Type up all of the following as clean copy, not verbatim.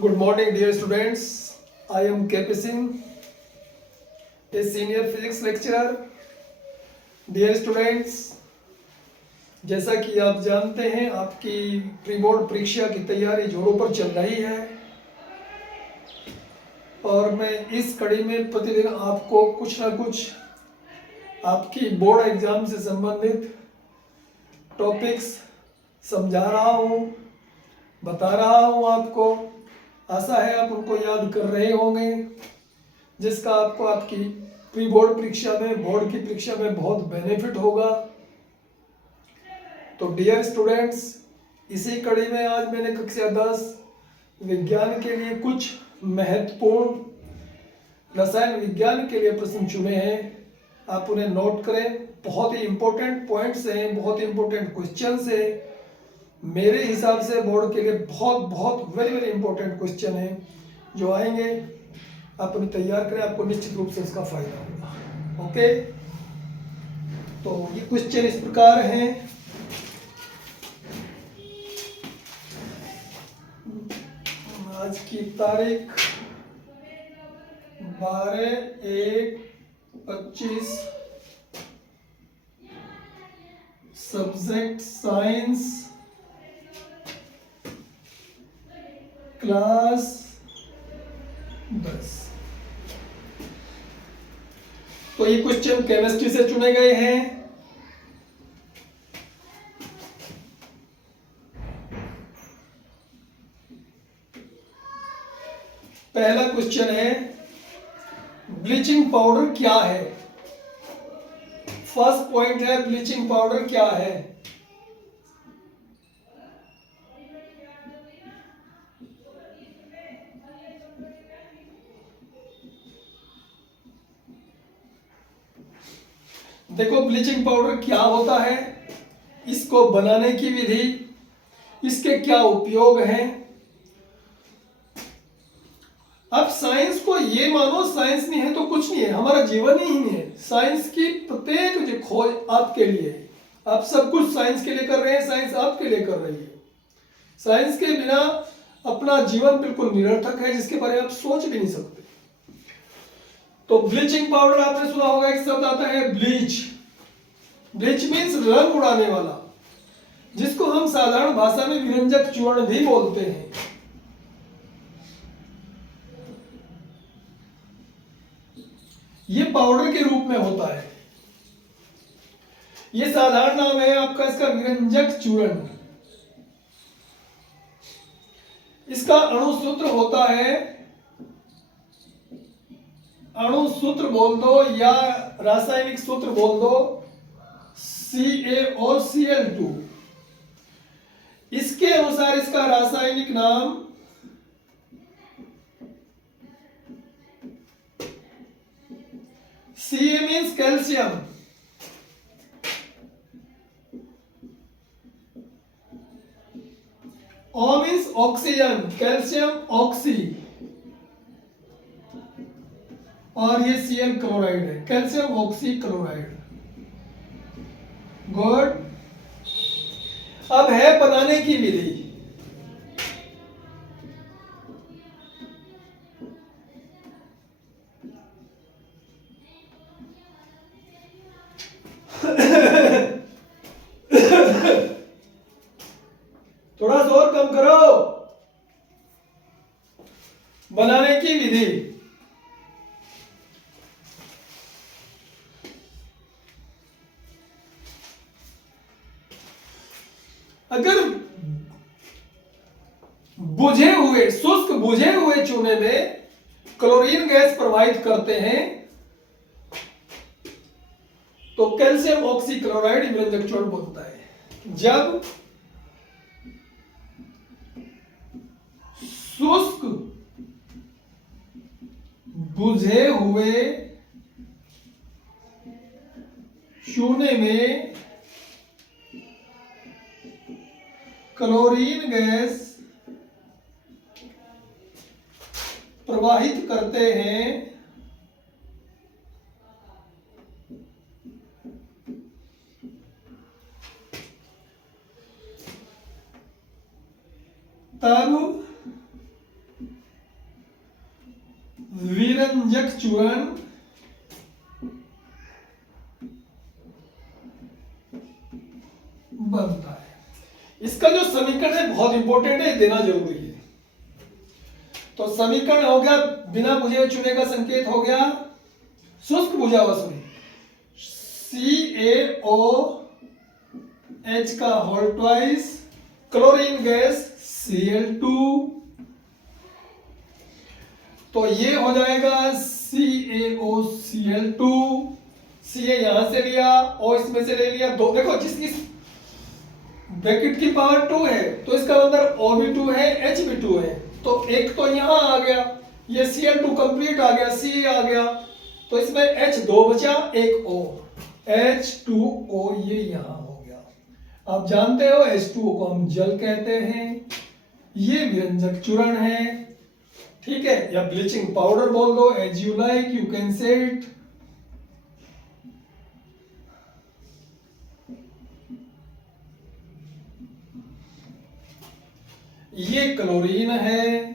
Good morning, dear students. I am KP Singh, a senior physics lecturer. Dear students, जैसा कि आप जानते हैं आपकी प्री बोर्ड परीक्षा की तैयारी जोरों पर चल रही है और मैं इस कड़ी में प्रतिदिन आपको कुछ ना कुछ आपकी बोर्ड एग्जाम से संबंधित टॉपिक्स समझा रहा हूँ, बता रहा हूँ आपको। आशा है आप उनको याद कर रहे होंगे, जिसका आपको आपकी प्री बोर्ड परीक्षा में, बोर्ड की परीक्षा में बहुत बेनिफिट होगा। तो डियर स्टूडेंट्स, इसी कड़ी में आज मैंने कक्षा 10 विज्ञान के लिए कुछ महत्वपूर्ण रसायन विज्ञान के लिए प्रश्न चुने हैं। आप उन्हें नोट करें। बहुत ही इंपॉर्टेंट पॉइंट्स हैं, बहुत ही इंपॉर्टेंट क्वेश्चंस हैं। मेरे हिसाब से बोर्ड के लिए बहुत बहुत वेरी वेरी इंपॉर्टेंट क्वेश्चन हैं जो आएंगे। आप उन्हें तैयार करें, आपको निश्चित रूप से इसका फायदा होगा। ओके, तो ये क्वेश्चन इस प्रकार हैं। आज की तारीख 12/1/25, सब्जेक्ट साइंस, क्लास 10। तो ये क्वेश्चन केमिस्ट्री से चुने गए हैं। पहला क्वेश्चन है, ब्लीचिंग पाउडर क्या है? फर्स्ट पॉइंट है, ब्लीचिंग पाउडर क्या है? देखो, ब्लीचिंग पाउडर क्या होता है, इसको बनाने की विधि, इसके क्या उपयोग हैं। अब साइंस को ये मानो साइंस नहीं है तो कुछ नहीं है, हमारा जीवन ही नहीं है। साइंस की प्रत्येक जो खोज आपके लिए, आप सब कुछ साइंस के लिए कर रहे हैं, साइंस आपके लिए कर रही है। साइंस के बिना अपना जीवन बिल्कुल निरर्थक है, जिसके बारे में आप सोच भी नहीं सकते। तो ब्लीचिंग पाउडर, आपने सुना होगा एक शब्द आता है ब्लीच। ब्लीच मीन्स रंग उड़ाने वाला, जिसको हम साधारण भाषा में विरंजक चूर्ण भी बोलते हैं। ये पाउडर के रूप में होता है। ये साधारण नाम है आपका इसका, विरंजक चूर्ण। इसका अणुसूत्र होता है, अणुसूत्र बोल दो या रासायनिक सूत्र बोल दो, CaOCl2। इसके अनुसार इसका रासायनिक नाम Ca means calcium, O means oxygen, calcium oxy, और ये Cl क्लोराइड है, कैल्शियम ऑक्सी क्लोराइड। गुड। अब है बनाने की विधि। थोड़ा जोर कम करो। बनाने की विधि, अगर बुझे हुए, शुष्क बुझे हुए चूने में क्लोरीन गैस प्रवाहित करते हैं तो कैल्शियम ऑक्सीक्लोराइड विरंजक चूर्ण बनता है। जब शुष्क बुझे हुए चूने में क्लोरीन गैस प्रवाहित करते हैं तब विरंजक चूर्ण बनता है। इसका जो समीकरण है बहुत इंपॉर्टेंट है, देना जरूरी है। तो समीकरण हो गया, बिना बुझे हुए चूने का संकेत हो गया शुष्क बुझा हुआ, सॉरी, CaOH का whole twice, chlorine gas Cl2, तो ये हो जाएगा CaOCl2, Ca यहां से लिया, O इसमें से ले लिया, दो देखो जिसकी ब्रैकेट की पावर 2 है तो इसका मतलब O भी 2 है, H भी 2 है, तो एक तो यहां आ गया, ये Cl2 कंप्लीट आ गया, Ca आ गया, तो इसमें H 2 बचा, एक O, H2O ये यहां हो गया। आप जानते हो H2O को हम जल कहते हैं, ये विरंजक चूर्ण है, ठीक है, या ब्लीचिंग पाउडर बोल दो, as you like, you can say it. ये क्लोरीन है,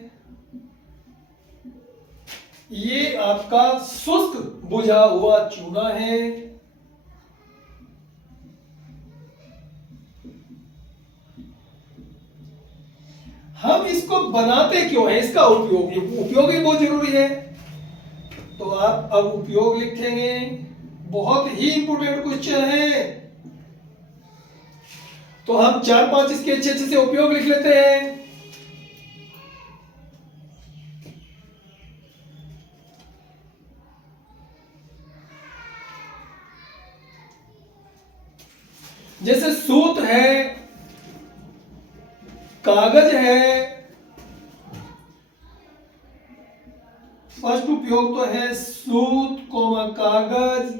ये आपका शुष्क बुझा हुआ चूना है। हम इसको बनाते क्यों है, इसका उपयोग भी बहुत जरूरी है। तो आप अब उपयोग लिखेंगे, बहुत ही इंपोर्टेंट क्वेश्चन है, तो हम 4-5 इसके अच्छे अच्छे से उपयोग लिख लेते हैं। जैसे सूत है, कागज है, फर्स्ट उपयोग तो है सूत कोमा कागज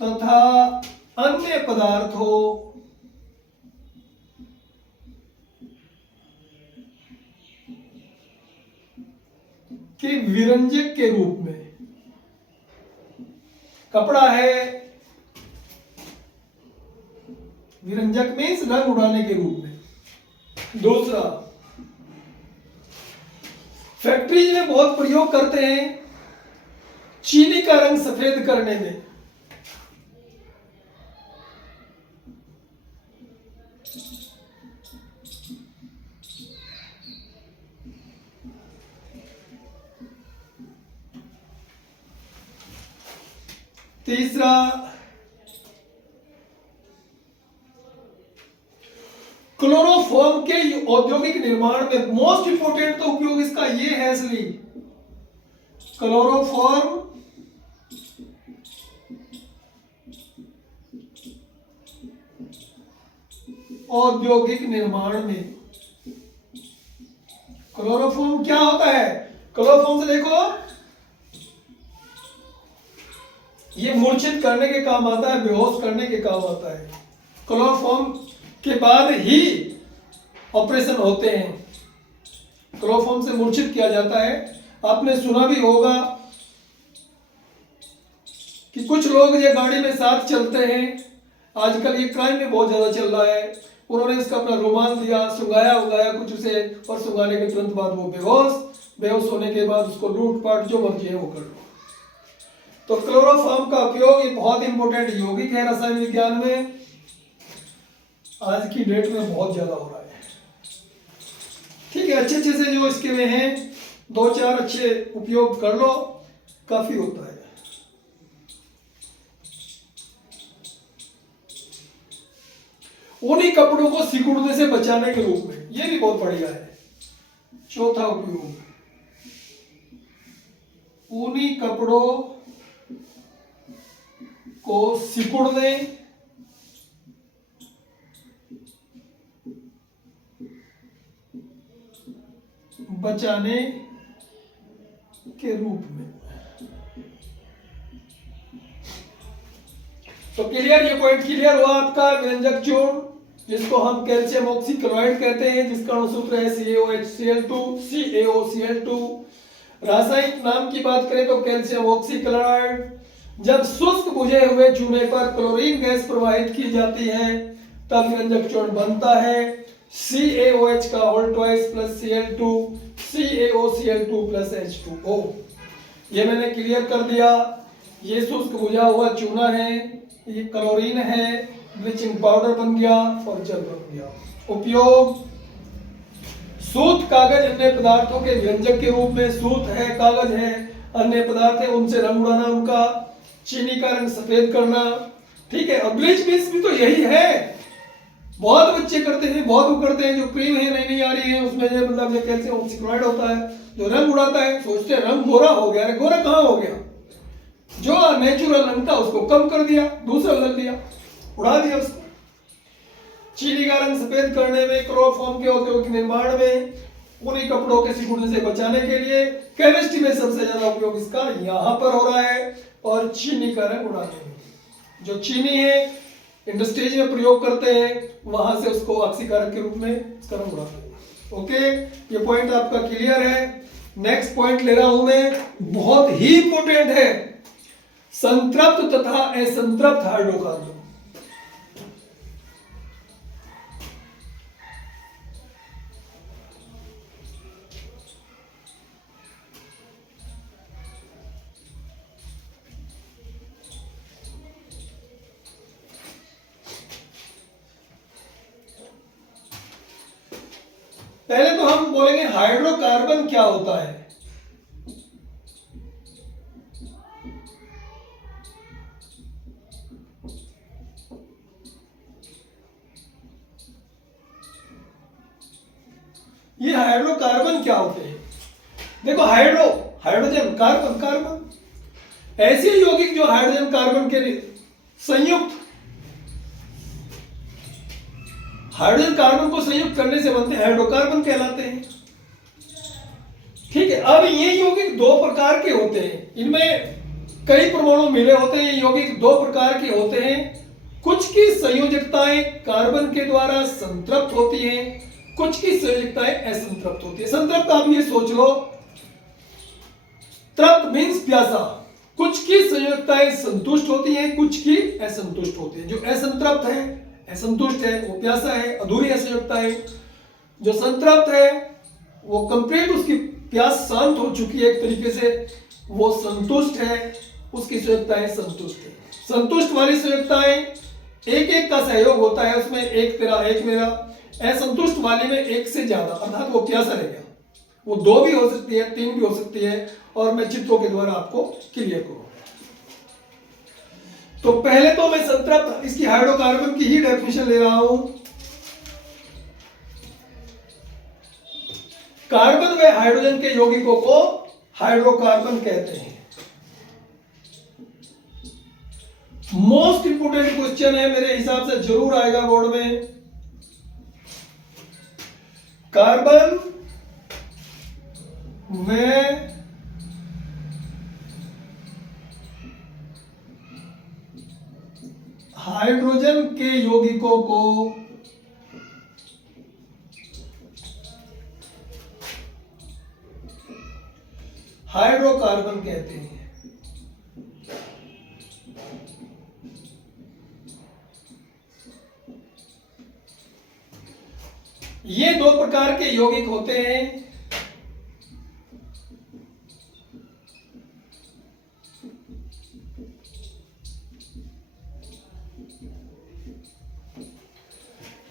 तथा अन्य पदार्थों के विरंजक के रूप में। कपड़ा है, विरंजक मीन्स रंग उड़ाने के रूप में। दूसरा, फैक्ट्रीज में बहुत प्रयोग करते हैं चीनी का रंग सफेद करने में। तीसरा, क्लोरोफॉर्म के औद्योगिक निर्माण में मोस्ट इंपोर्टेंट तो उपयोग इसका ये है, इसलिए क्लोरोफॉर्म औद्योगिक निर्माण में। क्लोरोफॉर्म क्या होता है, क्लोरोफॉर्म से देखो, ये मूर्छित करने के काम आता है, बेहोश करने के काम आता है। क्लोरोफॉर्म के बाद ही ऑपरेशन होते हैं, क्लोरोफॉर्म से मूर्छित किया जाता है। आपने सुना भी होगा कि कुछ लोग ये गाड़ी में साथ चलते हैं, आजकल ये क्राइम में बहुत ज्यादा चल रहा है, उन्होंने इसका अपना रुमाल दिया, सुंगाया उगाया कुछ उसे, और सुंगाने के तुरंत बाद वो बेहोश होने के बाद उसको लूटपाट जो मर्जी है वो कर लो। तो क्लोरोफॉर्म का उपयोग ये बहुत इंपॉर्टेंट यौगिक है रसायन विज्ञान में, आज की डेट में बहुत ज्यादा हो रहा है। ठीक है, अच्छे अच्छे से जो इसके में हैं 2-4 अच्छे उपयोग कर लो, काफी होता है। ऊनी कपड़ों को सिकुड़ने से बचाने के रूप में, ये भी बहुत बढ़िया है। चौथा उपयोग, ऊनी कपड़ों को सिकुड़ने बचाने के रूप में। तो क्लियर, ये पॉइंट क्लियर हुआ आपका। व्यंजक चूर्ण जिसको हम कैल्शियम ऑक्सीक्लोराइड कहते हैं, जिसका अणुसूत्र है CaOHCl2। रासायनिक नाम की बात करें तो कैल्शियम ऑक्सीक्लोराइड। जब शुष्क बुझे हुए चूने पर क्लोरीन गैस प्रवाहित की जाती है तब व्यंजक चूर्ण बनता है CaOH का whole twice plus Cl2। CaOCl2 plus H2O। ये मैंने क्लियर कर दिया। ये शुष्क बुझा हुआ चूना है, ये क्लोरीन है, ब्लीचिंग पाउडर बन गया और जल बन गया। उपयोग, सूत कागज अन्य पदार्थों के व्यंजक के रूप में, सूत है, कागज है, अन्य पदार्थ है, उनसे रंग उड़ाना उनका, चीनी का रंग सफेद करना, ठीक है। और ब्लीच भी तो यही है, बहुत बच्चे करते हैं, बहुत वो करते हैं। जो क्रीम है नई नई आ रही है उसमें ये मतलब ये कैल्शियम ऑक्सीक्लोराइड होता है जो रंग उड़ाता है, सोचते हैं रंग गोरा हो गया। अरे गोरा कहाँ हो गया, जो नेचुरल रंग था उसको कम कर दिया, दूसरा बदल दिया, उड़ा दिया उसको। चीनी का रंग सफेद करने में, क्लोरोफॉर्म के औद्योगिक निर्माण में, ऊनी कपड़ों के सिकुड़ने से बचाने के लिए, केमिस्ट्री में सबसे ज्यादा उपयोग इसका यहाँ पर हो रहा है। और चीनी का रंग उड़ाने में, जो चीनी है इंडस्ट्रीज में प्रयोग करते हैं, वहां से उसको ऑक्सीकारक के रूप में इसका रंग उड़ाते हैं। ओके, ये पॉइंट आपका क्लियर है। नेक्स्ट पॉइंट ले रहा हूं मैं, बहुत ही इंपॉर्टेंट है, संतृप्त तथा असंतृप्त हाइड्रोकार्बन। पहले तो हम बोलेंगे हाइड्रोकार्बन क्या होता है। ये हाइड्रोकार्बन क्या होते हैं? देखो, हाइड्रोजन, कार्बन, कार्बन, ऐसे यौगिक जो हाइड्रोजन कार्बन के संयुक्त, हाइड्रोजन कार्बन को संयुक्त करने से बनते हैं, हाइड्रोकार्बन कहलाते हैं। ठीक है। अब ये यौगिक दो प्रकार के होते हैं, इनमें कई परमाणु मिले होते हैं। ये यौगिक दो प्रकार के होते हैं। कुछ की संयोजकताएं कार्बन के द्वारा संतृप्त होती हैं, कुछ की संयोजकताएं असंतृप्त होती है। संतृप्त आप ये सोच लो, तृप्त मीन्स प्यासा। कुछ की संयोजकताएं संतुष्ट होती हैं, कुछ की असंतुष्ट होती है। जो असंतृप्त है, असंतुष्ट है, वो प्यासा है, अधूरी संयोजकता है। जो संतृप्त है वो कंप्लीट, उसकी प्यास शांत हो चुकी है एक तरीके से, वो संतुष्ट है, उसकी संयोजकताएं संतुष्ट है। संतुष्ट वाली संयोजकताएं एक एक का सहयोग होता है, उसमें एक तेरा एक मेरा। असंतुष्ट वाले में एक से ज्यादा, अर्थात वो प्यासा रह गया। वो दो भी हो सकती है, तीन भी हो सकती है, और मैं चित्रों के द्वारा आपको क्लियर करूंगा। तो पहले तो मैं संतृप्त, इसकी हाइड्रोकार्बन की ही डेफिनेशन ले रहा हूं। कार्बन व हाइड्रोजन के यौगिकों को हाइड्रोकार्बन कहते हैं। मोस्ट इंपोर्टेंट क्वेश्चन है, मेरे हिसाब से जरूर आएगा बोर्ड में। कार्बन व हाइड्रोजन के यौगिकों को हाइड्रोकार्बन कहते हैं। ये दो प्रकार के यौगिक होते हैं।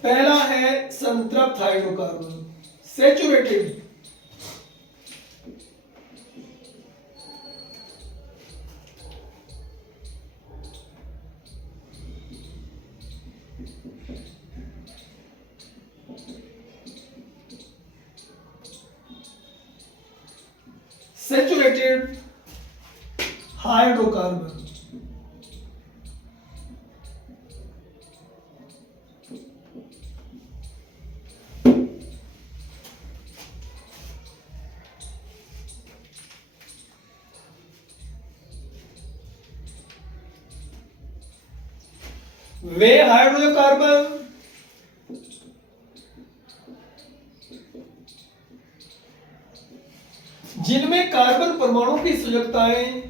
पहला है संतृप्त हाइड्रोकार्बन, सैचुरेटेड। Saturated hydrocarbon. वे हाइड्रोकार्बन जिनमें कार्बन परमाणु की संयोजकताएं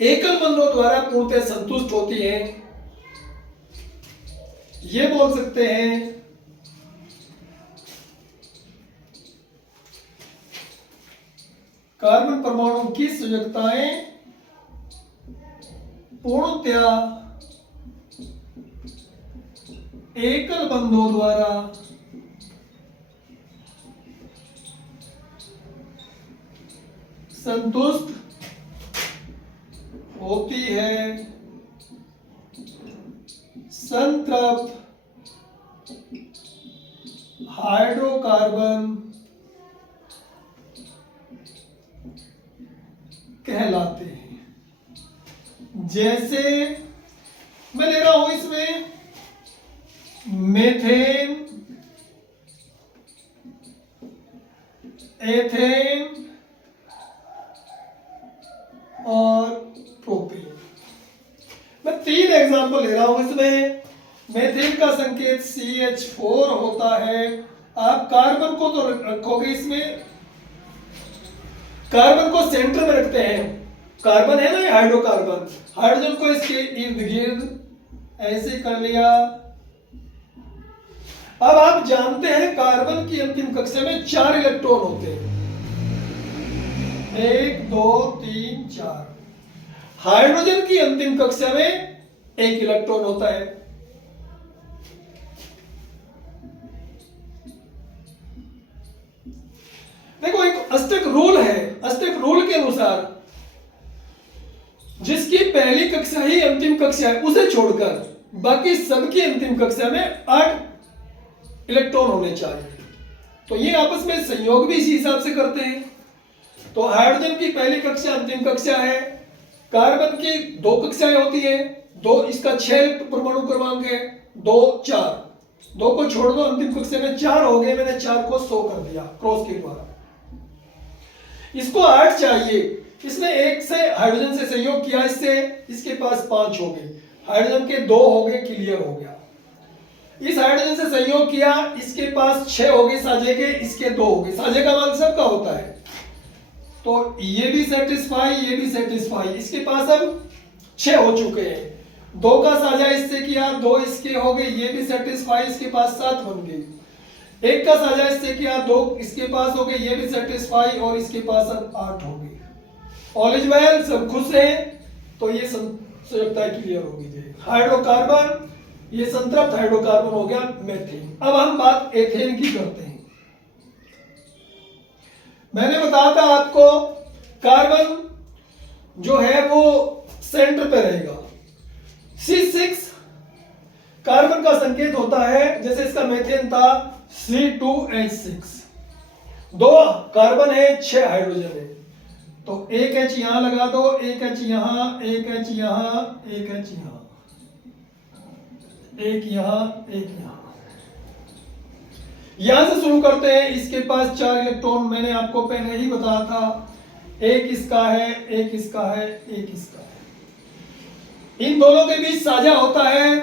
एकल बंधों द्वारा पूर्णतः संतुष्ट होती है। ये बोल सकते हैं कार्बन परमाणु की संयोजकताएं पूर्णतया एकल बंधों द्वारा संतुष्ट होती है। संतृप्त हाइड्रोकार्बन कहलाते हैं। जैसे मैं ले रहा हूं इसमें मेथेन, एथेन और प्रोपेन। मैं 3 एग्जांपल ले रहा हूं इसमें। मेथेन का संकेत CH4 होता है। आप कार्बन को तो रखोगे इसमें, कार्बन को सेंटर में रखते हैं। कार्बन है ना ये हाइड्रोकार्बन, हाइड्रोजन को इसके इर्द गिर्द ऐसे कर लिया। अब आप जानते हैं कार्बन की अंतिम कक्षा में 4 इलेक्ट्रॉन होते हैं, 1 2 3 4। हाइड्रोजन की अंतिम कक्षा में 1 इलेक्ट्रॉन होता है। देखो एक अष्टक रूल है, अष्टक रूल के अनुसार जिसकी पहली कक्षा ही अंतिम कक्षा है उसे छोड़कर बाकी सबकी अंतिम कक्षा में 8 इलेक्ट्रॉन होने चाहिए। तो ये आपस में संयोग भी इसी हिसाब से करते हैं। तो हाइड्रोजन की पहली कक्षा अंतिम कक्षा है, कार्बन की 2 कक्षाएं होती है, 2 इसका 6 परमाणु क्रमांक है, 2 4, 2 को छोड़ दो अंतिम कक्षा में 4 हो गए। मैंने 4 को 100 कर दिया क्रॉस के द्वारा। इसको 8 चाहिए, इसने 1 से हाइड्रोजन से संयोग किया, इससे इसके पास 5 हो गए, हाइड्रोजन के 2 हो गए, क्लियर हो गया। इस हाइड्रोजन से संयोग किया, इसके पास 6 हो गए साझे के, इसके 2 हो गए। साझे का मान सबका होता है, तो ये भी सेटिस्फाई, ये भी सेटिस्फाई। इसके पास अब 6 हो चुके हैं। 2 का साझा इससे किया, 2 इसके हो गए, ये भी सेटिस्फाई, इसके पास 7 बन गए। 1 का साझा इससे किया, 2 इसके पास हो गए, ये भी सेटिस्फाई, और इसके पास अब 8 हो गए। ऑल इज वेल, सब खुश हैं। तो ये संयोजकता क्लियर होगी। हाइड्रोकार्बन, ये संतृप्त हाइड्रोकार्बन हो गया मेथेन। अब हम बात एथेन की करते हैं। मैंने बताया था आपको कार्बन जो है वो सेंटर पे रहेगा। C6 कार्बन का संकेत होता है, जैसे इसका मेथेन था C2H6। 2 कार्बन है, 6 हाइड्रोजन है, तो 1 H यहां लगा दो, 1 H यहां, 1 H यहां, 1 H यहां, 1 यहां, 1 यहां। यहां से शुरू करते हैं। इसके पास 4 इलेक्ट्रॉन, मैंने आपको पहले ही बताया था। 1 इसका है, 1 इसका है, 1 इसका है। इन दोनों के बीच साझा होता है,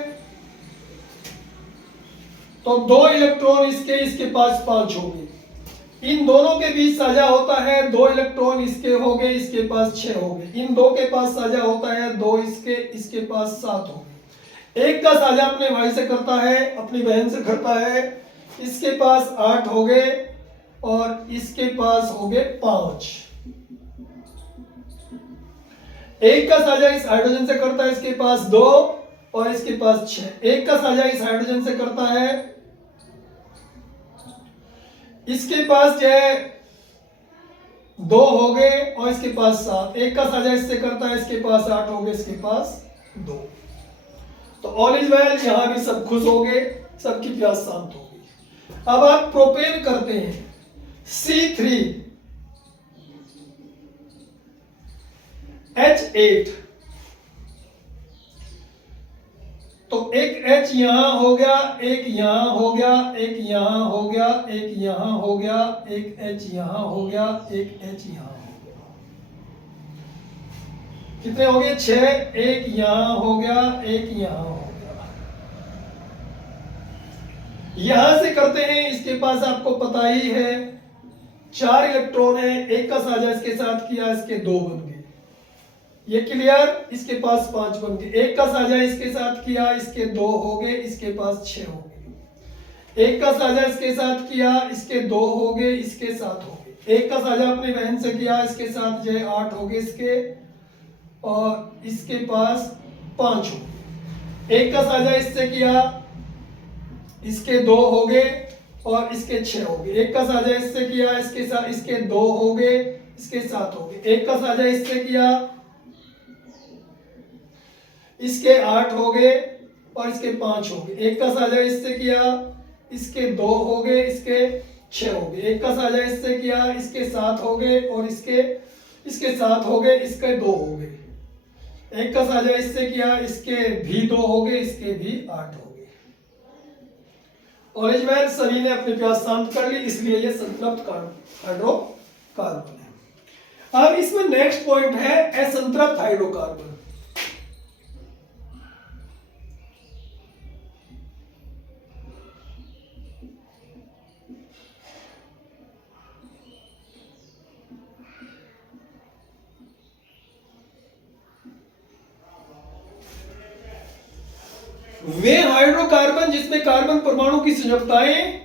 तो 2 इलेक्ट्रॉन इसके, इसके पास 5 हो गए। इन दोनों के बीच साझा होता है, 2 इलेक्ट्रॉन इसके हो गए, इसके पास 6 हो गए। इन 2 के पास साझा होता है, 2 इसके, इसके पास 7 हो गए। 1 का साझा अपने भाई से करता है, अपनी बहन से करता है, इसके पास 8 हो गए, और इसके पास हो गए 5। 1 का साझा इस हाइड्रोजन से करता है, इसके पास 2, और इसके पास 6। 1 का साझा इस हाइड्रोजन से करता है, इसके पास जो है 2 हो गए, और इसके पास 7। 1 का साझा इससे करता है, इसके पास 8 हो गए, इसके पास 2। तो ऑल इज वेल, यहां भी सब खुश हो गए, सबकी प्यास शांत हो गई। अब आप प्रोपेन करते हैं, C3H8। तो एक H यहां हो गया, एक यहां हो गया, एक यहां हो गया, एक यहां हो गया, एक H यहां हो गया, एक H यहां हो गया। कितने हो गए? 6। एक यहां हो गया, एक यहां हो गया। यहां से करते हैं, इसके पास आपको पता ही है 4 इलेक्ट्रॉन है, 1 का साझा इसके साथ किया, इसके 2 बन गए। ये क्लियर। इसके पास 5 बन गए। एक का साझा इसके साथ किया, इसके 2 हो गए, इसके पास 6 हो गए। एक का साझा इसके साथ किया, इसके 2 हो गए, इसके 7 हो गए। एक का साझा अपनी बहन से किया, इसके साथ जो है 8 हो गए इसके, और इसके पास 5 हो गए। एक का साझा इससे किया, इसके 2 हो गए और इसके 6 हो गए। एक का साझा इससे किया, इसके साथ इसके 2 हो गए, इसके 7 हो गए। एक का साझा इससे किया, इसके 8 हो गए और इसके 5 हो गए। एक का साझा इससे किया, इसके 2 हो गए, इसके 6 हो गए। एक का साझा इससे किया, इसके 7 हो गए और इसके 7 हो गए, इसके 2 हो गए। एक का साझा इससे किया, इसके भी 2 हो गए, इसके भी 8 हो गए। ऑरेंज सभी ने अपनी प्यास शांत कर ली, इसलिए ये संतृप्त हाइड्रोकार्बन है। अब इसमें नेक्स्ट पॉइंट है असंतृप्त हाइड्रोकार्बन। वे हाइड्रोकार्बन जिसमें कार्बन परमाणु की संयोजकताएं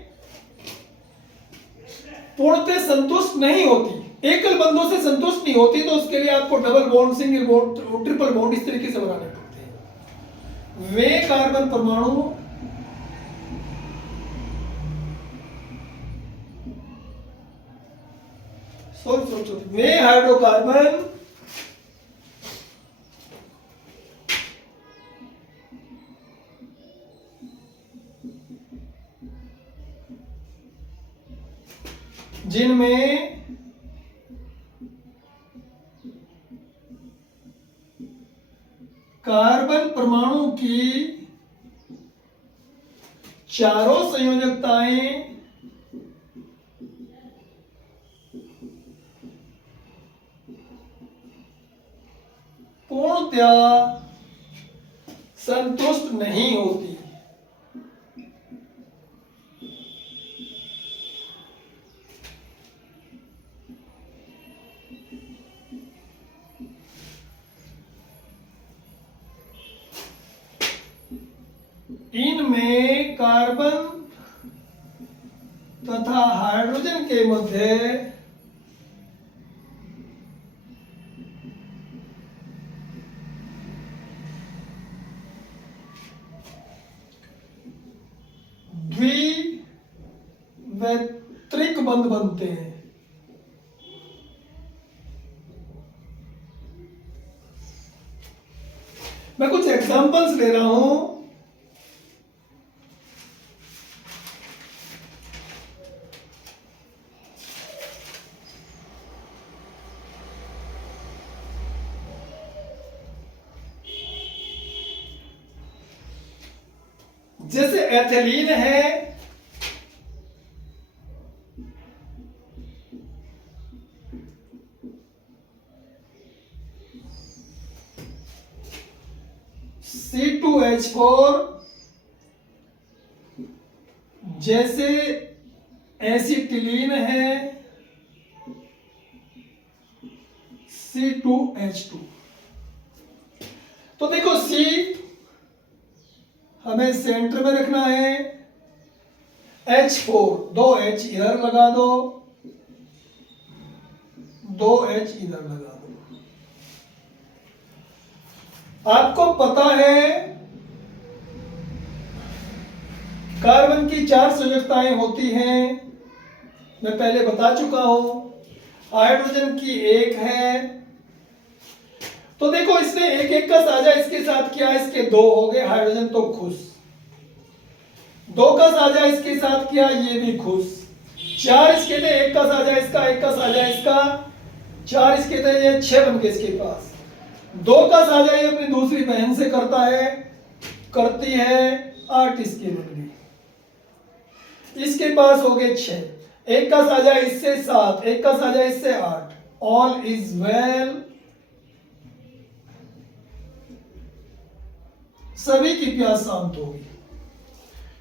पूर्णतः संतुष्ट नहीं होती, एकल बंधों से संतुष्ट नहीं होती, तो उसके लिए आपको double bond, single bond, triple bond इस तरीके से बनाने पड़ते हैं। वे कार्बन परमाणु वे हाइड्रोकार्बन जिनमें कार्बन परमाणु की चारों संयोजकताएं पूर्णतया संतुष्ट नहीं होती। इनमें कार्बन तथा हाइड्रोजन के मध्य द्विवैत्रिक बंध बनते हैं। मैं कुछ एग्जांपल्स ले रहा हूं। जैसे एथिलीन है, C2H4, जैसे एसिटिलीन है, C2H2। तो देखो C हमें सेंटर में रखना है, H4 दो H इधर लगा दो, दो H इधर लगा दो। आपको पता है कार्बन की 4 संयोजकताएं होती हैं, मैं पहले बता चुका हूं। हाइड्रोजन की 1 है। तो देखो इसने एक एक का साझा इसके साथ किया, इसके 2 हो गए, हाइड्रोजन तो खुश। 2 का साझा इसके साथ किया, ये भी खुश। 4 इसके थे, एक का साझा इसका, एक का साझा इसका, 4 इसके थे, ये 6 बन गए इसके पास। 2 का साझा ये अपनी दूसरी बहन से करता है, करती है, 8 इसके बन गए। इसके पास हो गए 6। एक का साझा इससे 7, एक का साझा इससे 8। ऑल इज वेल, सभी की प्यास शांत होगी।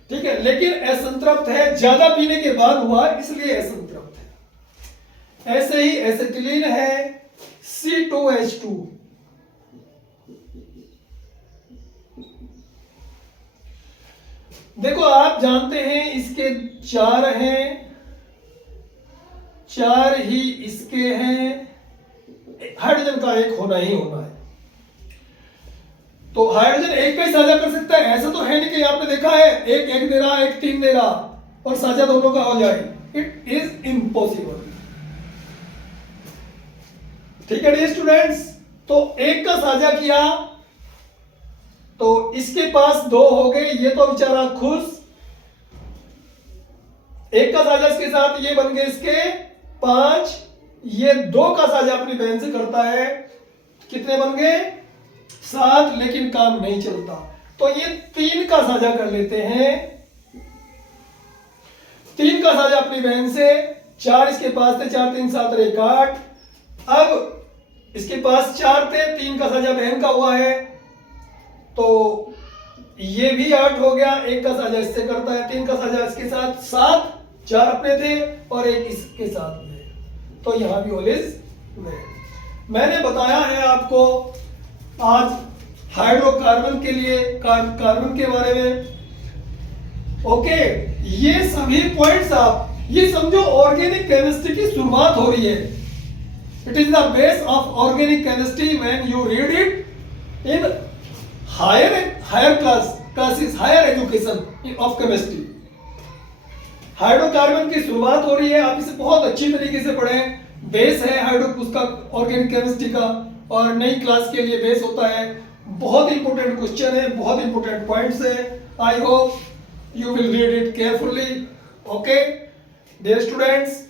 ठीक है, लेकिन असंतृप्त है, ज्यादा पीने के बाद हुआ इसलिए असंतृप्त है। ऐसे ही एसिटिलीन है, C2H2, देखो आप जानते हैं इसके 4 हैं, 4 ही इसके हैं, हाइड्रोजन का एक होना ही होना है। तो हाइड्रोजन एक का ही साझा कर सकता है, ऐसा तो है नहीं कि आपने देखा है एक एक दे रहा, एक 3 दे रहा और साझा दोनों का हो जाए। It is impossible. ठीक है डियर स्टूडेंट्स, तो एक का साझा किया तो इसके पास 2 हो गए, ये तो बेचारा खुश। एक का साझा इसके साथ, ये बन गए इसके 5। ये 2 का साझा अपनी बहन से करता है, कितने बन गए 7, लेकिन काम नहीं चलता। तो ये 3 का साझा कर लेते हैं, 3 का साझा अपनी बहन से, 4 इसके पास थे, 4 3 7 1 8। अब इसके पास 4 थे, 3 का साझा बहन का हुआ है, तो ये भी 8 हो गया। एक का साझा इससे करता है, 3 का साझा इसके साथ 7, 4 अपने थे और एक इसके साथ में, तो यहां भी ऑल इज वेल। मैंने बताया है आपको आज हाइड्रोकार्बन के लिए, कार्बन के बारे में। ओके, ये सभी पॉइंट्स आप ये समझो ऑर्गेनिक केमिस्ट्री की शुरुआत हो रही है। It is the base of organic chemistry when you read it in higher classes, higher education of chemistry. Hydrocarbon की शुरुआत हो रही है, आप इसे बहुत अच्छी तरीके से पढ़ें। बेस है हाइड्रो उसका ऑर्गेनिक केमिस्ट्री का, और नई क्लास के लिए बेस होता है। बहुत इंपॉर्टेंट क्वेश्चन है, बहुत इंपॉर्टेंट पॉइंट्स है। I hope you will read it carefully. Okay dear students,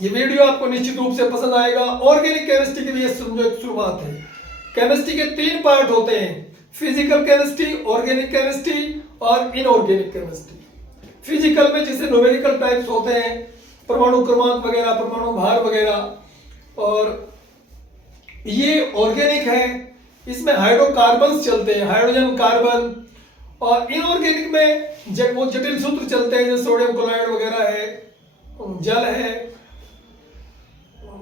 ये वीडियो आपको निश्चित रूप से पसंद आएगा। ऑर्गेनिक केमिस्ट्री की भी ये समझो एक शुरुआत है। केमिस्ट्री के 3 पार्ट होते हैं, फिजिकल केमिस्ट्री, ऑर्गेनिक केमिस्ट्री और इनऑर्गेनिक केमिस्ट्री। फिजिकल में जैसे न्यूमेरिकल टाइप्स होते हैं, परमाणु क्रमांक वगैरह, परमाणु भार वगैरह, और ये ऑर्गेनिक है, इसमें हाइड्रोकार्बन्स चलते हैं, हाइड्रोजन कार्बन। और इनऑर्गेनिक में जब वो जटिल सूत्र चलते हैं, जैसे सोडियम क्लोराइड वगैरह है, जल है,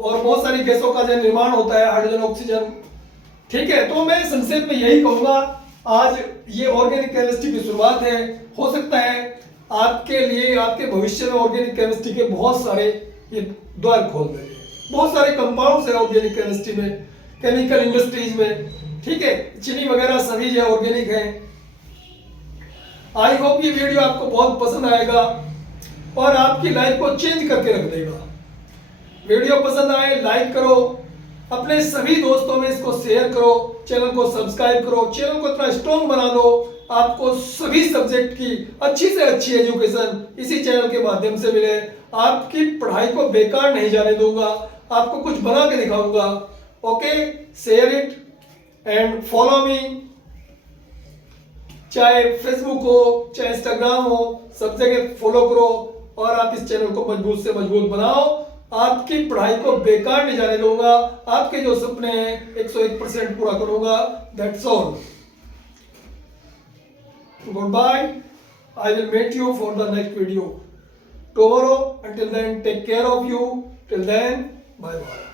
और बहुत सारी गैसों का जो निर्माण होता है, हाइड्रोजन, ऑक्सीजन। ठीक है, तो मैं संक्षेप में यही कहूंगा, आज ये ऑर्गेनिक केमिस्ट्री की शुरुआत है। हो सकता है आपके लिए, आपके भविष्य में ऑर्गेनिक केमिस्ट्री के बहुत सारे ये द्वार खोल देंगे। बहुत सारे कंपाउंड्स है ऑर्गेनिक केमिस्ट्री में, केमिकल इंडस्ट्रीज में। ठीक है, चीनी वगैरह सभी जो ऑर्गेनिक है। आई होप ये वीडियो आपको बहुत पसंद आएगा और आपकी लाइफ को चेंज करके रख देगा। वीडियो पसंद आए लाइक करो, अपने सभी दोस्तों में इसको शेयर करो, चैनल को सब्सक्राइब करो, चैनल को इतना स्ट्रॉन्ग बना दो। आपको सभी सब्जेक्ट की अच्छी से अच्छी एजुकेशन इसी चैनल के माध्यम से मिले। आपकी पढ़ाई को बेकार नहीं जाने दूंगा, आपको कुछ बना के दिखाऊंगा। Okay, share it and follow me. चाहे फेसबुक हो, चाहे इंस्टाग्राम हो, सब जगह फॉलो करो और आप इस चैनल को मजबूत से मजबूत बनाओ। आपकी पढ़ाई को बेकार नहीं जाने दूंगा, आपके जो सपने हैं 101% पूरा करूंगा। That's all. Goodbye. I will meet you for the next video tomorrow. Until then, take care of you. Till then, bye bye.